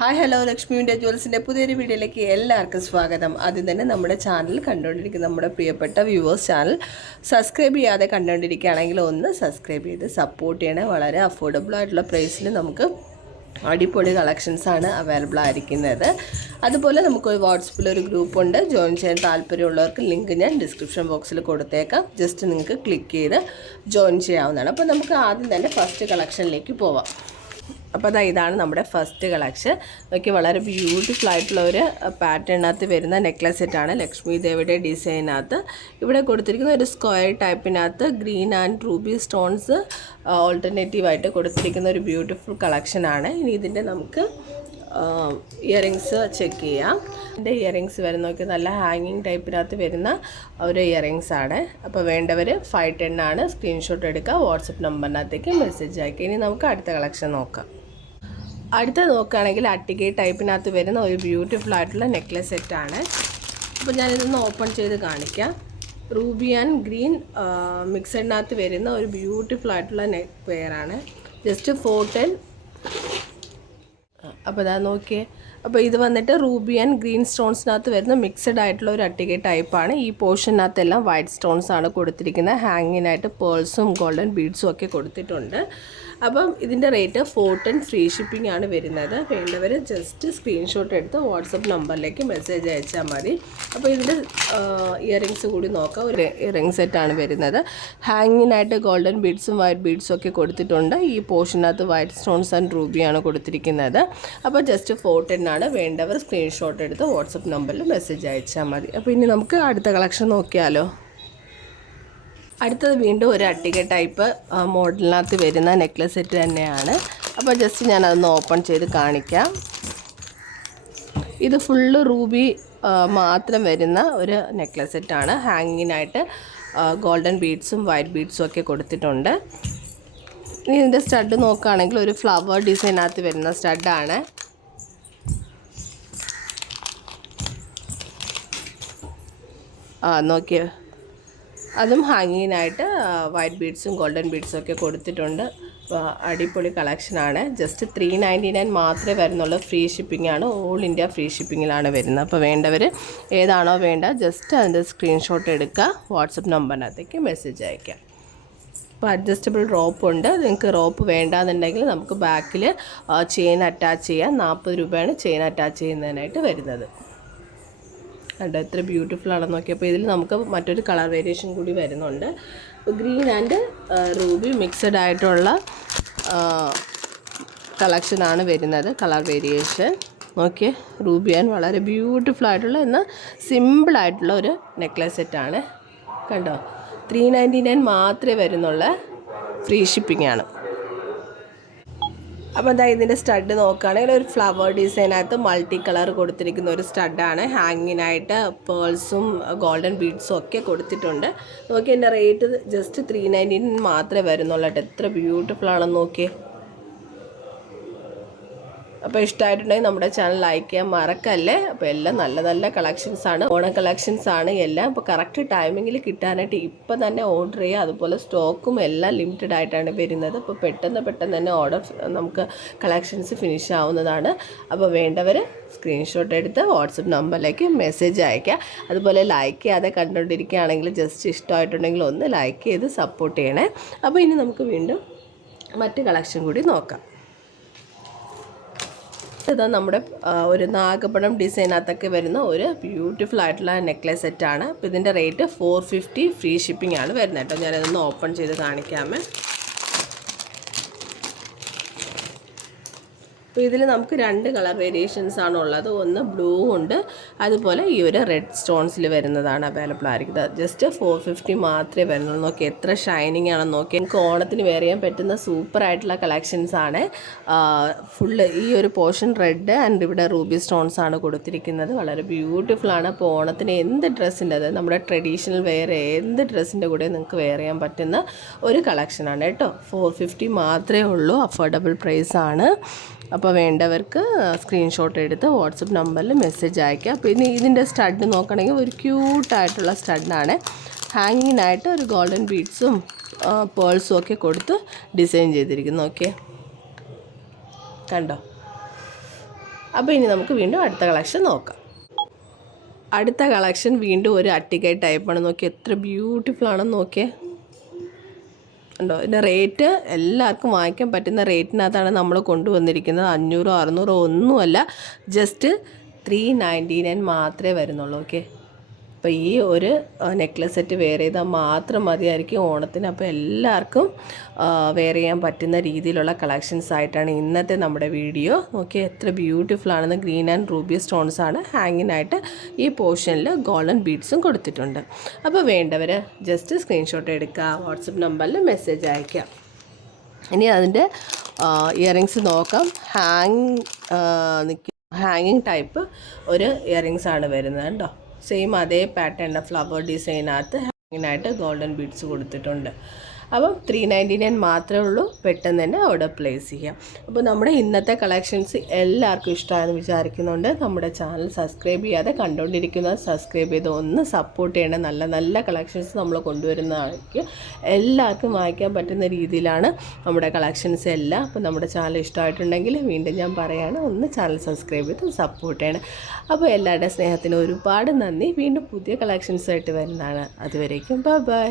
Hi hello Lakshmi India ജ്വൽസിൻ്റെ പുതിയൊരു വീഡിയോയിലേക്ക് എല്ലാവർക്കും സ്വാഗതം. ആദ്യം തന്നെ നമ്മുടെ ചാനൽ കണ്ടുകൊണ്ടിരിക്കുന്ന നമ്മുടെ പ്രിയപ്പെട്ട വ്യൂവേഴ്സ് ചാനൽ സബ്സ്ക്രൈബ് ചെയ്യാതെ കണ്ടുകൊണ്ടിരിക്കുകയാണെങ്കിൽ ഒന്ന് സബ്സ്ക്രൈബ് ചെയ്ത് സപ്പോർട്ട് ചെയ്യണേ. വളരെ അഫോർഡബിൾ ആയിട്ടുള്ള പ്രൈസിൽ നമുക്ക് അടിപൊളി കളക്ഷൻസാണ് അവൈലബിൾ ആയിരിക്കുന്നത്. അതുപോലെ നമുക്കൊരു വാട്സപ്പിലൊരു ഗ്രൂപ്പുണ്ട്. ജോയിൻ ചെയ്യാൻ താല്പര്യമുള്ളവർക്ക് ലിങ്ക് ഞാൻ ഡിസ്ക്രിപ്ഷൻ ബോക്സിൽ കൊടുത്തേക്കാം. ജസ്റ്റ് നിങ്ങൾക്ക് ക്ലിക്ക് ചെയ്ത് ജോയിൻ ചെയ്യാവുന്നതാണ്. അപ്പോൾ നമുക്ക് ആദ്യം തന്നെ ഫസ്റ്റ് കളക്ഷനിലേക്ക് പോവാം. അപ്പോൾ ഇതാണ് നമ്മുടെ ഫസ്റ്റ് കളക്ഷൻ. നോക്കി വളരെ ബ്യൂട്ടിഫുൾ ആയിട്ടുള്ള ഒരു പാറ്റേണിനകത്ത് വരുന്ന നെക്ലസ് സെറ്റാണ്. ലക്ഷ്മി ദേവിയുടെ ഡിസൈനകത്ത് ഇവിടെ കൊടുത്തിരിക്കുന്ന ഒരു സ്ക്വയർ ടൈപ്പിനകത്ത് ഗ്രീൻ ആൻഡ് റൂബി സ്റ്റോൺസ് ഓൾട്ടർനേറ്റീവായിട്ട് കൊടുത്തിരിക്കുന്ന ഒരു ബ്യൂട്ടിഫുൾ കളക്ഷനാണ്. ഇനി ഇതിൻ്റെ നമുക്ക് ഇയറിങ്സ് ചെക്ക് ചെയ്യാം. ഇതിൻ്റെ ഇയറിങ്സ് വരുന്ന നോക്കി നല്ല ഹാങ്ങിങ് ടൈപ്പിനകത്ത് വരുന്ന ഒരു ഇയറിങ്സ് ആണ്. അപ്പോൾ വേണ്ടവർ 510 ആണ്. സ്ക്രീൻഷോട്ട് എടുക്കുക, വാട്സപ്പ് നമ്പറിനകത്തേക്ക് മെസ്സേജ് അയക്കുക. ഇനി നമുക്ക് അടുത്ത കളക്ഷൻ നോക്കാം. അടുത്ത നോക്കുകയാണെങ്കിൽ അട്ടിക ടൈപ്പിനകത്ത് വരുന്ന ഒരു ബ്യൂട്ടിഫുൾ ആയിട്ടുള്ള നെക്ലസ് സെറ്റാണ്. അപ്പോൾ ഞാനിതൊന്ന് ഓപ്പൺ ചെയ്ത് കാണിക്കാം. റൂബി ആൻഡ് ഗ്രീൻ മിക്സഡിനകത്ത് വരുന്ന ഒരു ബ്യൂട്ടിഫുൾ ആയിട്ടുള്ള നെക്ക് പെയറാണ്. ജസ്റ്റ് 410. അപ്പോൾ ഇതാ നോക്കിയേ. അപ്പോൾ ഇത് വന്നിട്ട് റൂബി ആൻഡ് ഗ്രീൻ സ്റ്റോൺസിനകത്ത് വരുന്ന മിക്സഡ് ആയിട്ടുള്ള ഒരു അട്ടിക ടൈപ്പാണ്. ഈ പോർഷനകത്തെല്ലാം വൈറ്റ് സ്റ്റോൺസ് ആണ് കൊടുത്തിരിക്കുന്നത്. ഹാങ്ങിനായിട്ട് പേൾസും ഗോൾഡൻ ബീഡ്സും ഒക്കെ കൊടുത്തിട്ടുണ്ട്. അപ്പം ഇതിൻ്റെ റേറ്റ് 410 ഫ്രീ ഷിപ്പിംഗ് ആണ് വരുന്നത്. വേണ്ടവർ ജസ്റ്റ് സ്ക്രീൻഷോട്ട് എടുത്ത് വാട്സപ്പ് നമ്പറിലേക്ക് മെസ്സേജ് അയച്ചാൽ മതി. അപ്പോൾ ഇതിൻ്റെ ഇയറിങ്സ് കൂടി നോക്കാം. ഒരു ഇയറിംഗ് സെറ്റാണ് വരുന്നത്. ഹാങ്ങിനായിട്ട് ഗോൾഡൻ ബീഡ്സും വൈറ്റ് ബീഡ്സും ഒക്കെ കൊടുത്തിട്ടുണ്ട്. ഈ പോർഷനകത്ത് വൈറ്റ് സ്റ്റോൺസ് ആൻഡ് റൂബിയാണ് കൊടുത്തിരിക്കുന്നത്. അപ്പോൾ ജസ്റ്റ് 410 ആണ്. വേണ്ടവർ സ്ക്രീൻഷോട്ട് എടുത്ത് വാട്സപ്പ് നമ്പറിൽ മെസ്സേജ് അയച്ചാൽ മതി. അപ്പോൾ ഇനി നമുക്ക് അടുത്ത കളക്ഷൻ നോക്കിയാലോ. അടുത്തത് വീണ്ടും ഒരു അട്ടിക ടൈപ്പ് മോഡലിനകത്ത് വരുന്ന നെക്ലസ് സെറ്റ് തന്നെയാണ്. അപ്പോൾ ജസ്റ്റ് ഞാനതൊന്ന് ഓപ്പൺ ചെയ്ത് കാണിക്കാം. ഇത് ഫുള്ള് റൂബി മാത്രം വരുന്ന ഒരു നെക്ലസ് സെറ്റാണ്. ഹാങ്ങിനായിട്ട് ഗോൾഡൻ ബീഡ്സും വൈറ്റ് ബീഡ്സും ഒക്കെ കൊടുത്തിട്ടുണ്ട്. ഇനി ഇതിൻ്റെ സ്റ്റഡ് നോക്കുകയാണെങ്കിൽ ഒരു ഫ്ലവർ ഡിസൈനകത്ത് വരുന്ന സ്റ്റഡാണ്. നോക്കിയോ, അതും ഹാങ്ങിനായിട്ട് വൈറ്റ് ബീഡ്സും ഗോൾഡൻ ബീഡ്സും ഒക്കെ കൊടുത്തിട്ടുണ്ട്. അടിപൊളി കളക്ഷനാണ്. ജസ്റ്റ് 399 മാത്രമേ വരുന്നുള്ളൂ. ഫ്രീ ഷിപ്പിംഗ് ആണ്. ഓൾ ഇന്ത്യ ഫ്രീ ഷിപ്പിങ്ങിലാണ് വരുന്നത്. അപ്പോൾ വേണ്ടവർ ഏതാണോ വേണ്ട ജസ്റ്റ് അതിൻ്റെ സ്ക്രീൻഷോട്ട് എടുക്കുക, വാട്സപ്പ് നമ്പറിനകത്തേക്ക് മെസ്സേജ് അയയ്ക്കുക. അപ്പോൾ അഡ്ജസ്റ്റബിൾ റോപ്പ് ഉണ്ട്. നിങ്ങൾക്ക് റോപ്പ് വേണ്ടാന്നുണ്ടെങ്കിൽ നമുക്ക് ബാക്കിൽ ചെയിൻ അറ്റാച്ച് ചെയ്യാം. 40 രൂപയാണ് ചെയിൻ അറ്റാച്ച് ചെയ്യുന്നതിനായിട്ട് വരുന്നത്. കണ്ടോ എത്ര ബ്യൂട്ടിഫുൾ ആണെന്ന് നോക്കിയപ്പോൾ ഇതിൽ നമുക്ക് മറ്റൊരു കളർ വേരിയേഷൻ കൂടി വരുന്നുണ്ട്. ഗ്രീൻ ആൻഡ് റൂബി മിക്സഡ് ആയിട്ടുള്ള കളക്ഷനാണ് വരുന്നത്. കളർ വേരിയേഷൻ നോക്കിയേ. റൂബി ആൻഡ് വളരെ ബ്യൂട്ടിഫുൾ ആയിട്ടുള്ള എന്നാൽ സിമ്പിളായിട്ടുള്ള ഒരു നെക്ലസ് സെറ്റാണ്. കണ്ടോ 399 മാത്രമേ വരുന്നുള്ള. ഫ്രീ ഷിപ്പിംഗ് ആണ്. അപ്പോൾ എന്താ ഇതിൻ്റെ സ്റ്റഡ് നോക്കുകയാണെങ്കിൽ ഒരു ഫ്ലവർ ഡിസൈനകത്ത് മൾട്ടി കളർ കൊടുത്തിരിക്കുന്ന ഒരു സ്റ്റഡാണ്. ഹാങ്ങിനായിട്ട് പേൾസും ഗോൾഡൻ ബീഡ്സും ഒക്കെ കൊടുത്തിട്ടുണ്ട്. നോക്കി എൻ്റെ റേറ്റ് ജസ്റ്റ് 399 മാത്രമേ വരുന്നുള്ളൂ. എത്ര ബ്യൂട്ടിഫുൾ ആണെന്ന് നോക്കിയേ. അപ്പോൾ ഇഷ്ടമായിട്ടുണ്ടെങ്കിൽ നമ്മുടെ ചാനൽ ലൈക്ക് ചെയ്യാൻ മറക്കല്ലേ. അപ്പോൾ എല്ലാം നല്ല നല്ല കളക്ഷൻസാണ്. ഓണം കളക്ഷൻസാണ് എല്ലാം. അപ്പോൾ കറക്റ്റ് ടൈമിങ്ങിൽ കിട്ടാനായിട്ട് ഇപ്പം തന്നെ ഓർഡർ ചെയ്യുക. അതുപോലെ സ്റ്റോക്കും എല്ലാം ലിമിറ്റഡ് ആയിട്ടാണ് വരുന്നത്. അപ്പോൾ പെട്ടെന്ന് തന്നെ ഓർഡർ നമുക്ക് കളക്ഷൻസ് ഫിനിഷ് ആവുന്നതാണ്. അപ്പോൾ വേണ്ടവർ സ്ക്രീൻഷോട്ട് എടുത്ത് വാട്സപ്പ് നമ്പറിലേക്ക് മെസ്സേജ് അയയ്ക്കുക. അതുപോലെ ലൈക്ക് ചെയ്യാതെ കണ്ടുകൊണ്ടിരിക്കുകയാണെങ്കിൽ ജസ്റ്റ് ഇഷ്ടമായിട്ടുണ്ടെങ്കിൽ ഒന്ന് ലൈക്ക് ചെയ്ത് സപ്പോർട്ട് ചെയ്യണേ. അപ്പോൾ ഇനി നമുക്ക് വീണ്ടും മറ്റ് കളക്ഷൻ കൂടി നോക്കാം. ഇത് നമ്മുടെ ഒരു നാഗപടം ഡിസൈനകത്തൊക്കെ വരുന്ന ഒരു ബ്യൂട്ടിഫുൾ ആയിട്ടുള്ള നെക്ലസ് സെറ്റാണ്. അപ്പോൾ ഇതിൻ്റെ റേറ്റ് 450 ഫ്രീ ഷിപ്പിംഗ് ആണ് വരുന്നത് കേട്ടോ. ഞാനതൊന്ന് ഓപ്പൺ ചെയ്ത് കാണിക്കാമേ. അപ്പോൾ ഇതിൽ നമുക്ക് 2 കളർ വേരിയേഷൻസ് ആണ് ഉള്ളത്. ഒന്ന് ബ്ലൂ ഉണ്ട്, അതുപോലെ ഈ ഒരു റെഡ് സ്റ്റോൺസിൽ വരുന്നതാണ് അവൈലബിൾ ആയിരിക്കുന്നത്. ജസ്റ്റ് 450 മാത്രമേ വരുന്നുള്ളൂ. നോക്കി എത്ര ഷൈനിങ് ആണെന്ന് നോക്കി. നമുക്ക് ഓണത്തിന് വെയർ ചെയ്യാൻ പറ്റുന്ന സൂപ്പർ ആയിട്ടുള്ള കളക്ഷൻസ് ആണ്. ഫുള്ള് ഈ ഒരു പോർഷൻ റെഡ് ആൻഡ് ഇവിടെ റൂബി സ്റ്റോൺസ് ആണ് കൊടുത്തിരിക്കുന്നത്. വളരെ ബ്യൂട്ടിഫുൾ ആണ്. അപ്പോൾ ഓണത്തിന് എന്ത് ഡ്രസ്സിൻ്റെ അത് നമ്മുടെ ട്രഡീഷണൽ വെയർ എന്ത് ഡ്രസ്സിൻ്റെ കൂടെ നിങ്ങൾക്ക് വെയർ ചെയ്യാൻ പറ്റുന്ന ഒരു കളക്ഷനാണ് കേട്ടോ. 450 മാത്രമേ ഉള്ളൂ. അഫോർഡബിൾ പ്രൈസ് ആണ്. അപ്പോൾ വേണ്ടവർക്ക് സ്ക്രീൻഷോട്ട് എടുത്ത് വാട്സപ്പ് നമ്പറിൽ മെസ്സേജ് അയയ്ക്കുക. അപ്പോൾ ഇനി ഇതിൻ്റെ സ്റ്റഡ് നോക്കണമെങ്കിൽ ഒരു ക്യൂട്ടായിട്ടുള്ള സ്റ്റഡാണ്. ഹാങ്ങിനായിട്ട് ഒരു ഗോൾഡൻ ബീഡ്സും പേൾസും ഒക്കെ കൊടുത്ത് ഡിസൈൻ ചെയ്തിരിക്കുന്നു. ഓക്കെ കണ്ടോ അപ്പോൾ ഇനി നമുക്ക് വീണ്ടും അടുത്ത കളക്ഷൻ നോക്കാം. അടുത്ത കളക്ഷൻ വീണ്ടും ഒരു അട്ടിക്കൈ ടൈപ്പാണ്. നോക്കി എത്ര ബ്യൂട്ടിഫുൾ ആണെന്ന് നോക്കിയേ. ഉണ്ടോ? ഇതിൻ്റെ റേറ്റ് എല്ലാവർക്കും വാങ്ങിക്കാൻ പറ്റുന്ന റേറ്റിനകത്താണ് നമ്മൾ കൊണ്ടുവന്നിരിക്കുന്നത്. 500 600 ഒന്നുമല്ല, ജസ്റ്റ് 399 മാത്രമേ വരുന്നുള്ളൂ. ഓക്കെ, അപ്പോൾ ഈ ഒരു നെക്ലസ് സെറ്റ് വെയർ ചെയ്താൽ മാത്രം മതിയായിരിക്കും ഓണത്തിന്. അപ്പോൾ എല്ലാവർക്കും വെയർ ചെയ്യാൻ പറ്റുന്ന രീതിയിലുള്ള കളക്ഷൻസ് ആയിട്ടാണ് ഇന്നത്തെ നമ്മുടെ വീഡിയോ. നോക്കിയാൽ എത്ര ബ്യൂട്ടിഫുൾ ആണെന്ന്. ഗ്രീൻ ആൻഡ് റൂബി സ്റ്റോൺസ് ആണ് ഹാങ്ങിനായിട്ട്. ഈ പോർഷനിൽ ഗോൾഡൻ ബീഡ്സും കൊടുത്തിട്ടുണ്ട്. അപ്പോൾ വേണ്ടവർ ജസ്റ്റ് സ്ക്രീൻഷോട്ട് എടുക്കുക, വാട്സപ്പ് നമ്പറിൽ മെസ്സേജ് അയയ്ക്കുക. ഇനി അതിൻ്റെ ഇയറിങ്സ് നോക്കാം. ഹാങ്ങിങ് ടൈപ്പ് ഒരു ഇയറിങ്സ് ആണ് വരുന്നത് കേട്ടോ. സെയിം അതേ പാറ്റേണിൻ്റെ ഫ്ലവർ ഡിസൈനകത്ത് ഹാങ്ങിനായിട്ട് ഗോൾഡൻ ബീഡ്സ് കൊടുത്തിട്ടുണ്ട്. അപ്പം 399 മാത്രമേ ഉള്ളൂ. പെട്ടെന്ന് തന്നെ അവിടെ പ്ലേസ് ചെയ്യാം. അപ്പോൾ നമ്മുടെ ഇന്നത്തെ കളക്ഷൻസ് എല്ലാവർക്കും ഇഷ്ടമായെന്ന് വിചാരിക്കുന്നുണ്ട്. നമ്മുടെ ചാനൽ സബ്സ്ക്രൈബ് ചെയ്യാതെ കണ്ടുകൊണ്ടിരിക്കുന്നത് സബ്സ്ക്രൈബ് ചെയ്ത് ഒന്ന് സപ്പോർട്ട് ചെയ്യണം. നല്ല നല്ല കളക്ഷൻസ് നമ്മൾ കൊണ്ടുവരുന്നതായിരിക്കും. എല്ലാവർക്കും വാങ്ങിക്കാൻ പറ്റുന്ന രീതിയിലാണ് നമ്മുടെ കളക്ഷൻസ് എല്ലാം. അപ്പോൾ നമ്മുടെ ചാനൽ ഇഷ്ടമായിട്ടുണ്ടെങ്കിൽ വീണ്ടും ഞാൻ പറയുകയാണ്, ഒന്ന് ചാനൽ സബ്സ്ക്രൈബ് ചെയ്ത് സപ്പോർട്ട് ചെയ്യണം. അപ്പോൾ എല്ലാവരുടെ സ്നേഹത്തിന് ഒരുപാട് നന്ദി. വീണ്ടും പുതിയ കളക്ഷൻസായിട്ട് വരുന്നതാണ്. അതുവരേക്കും ബൈ ബൈ.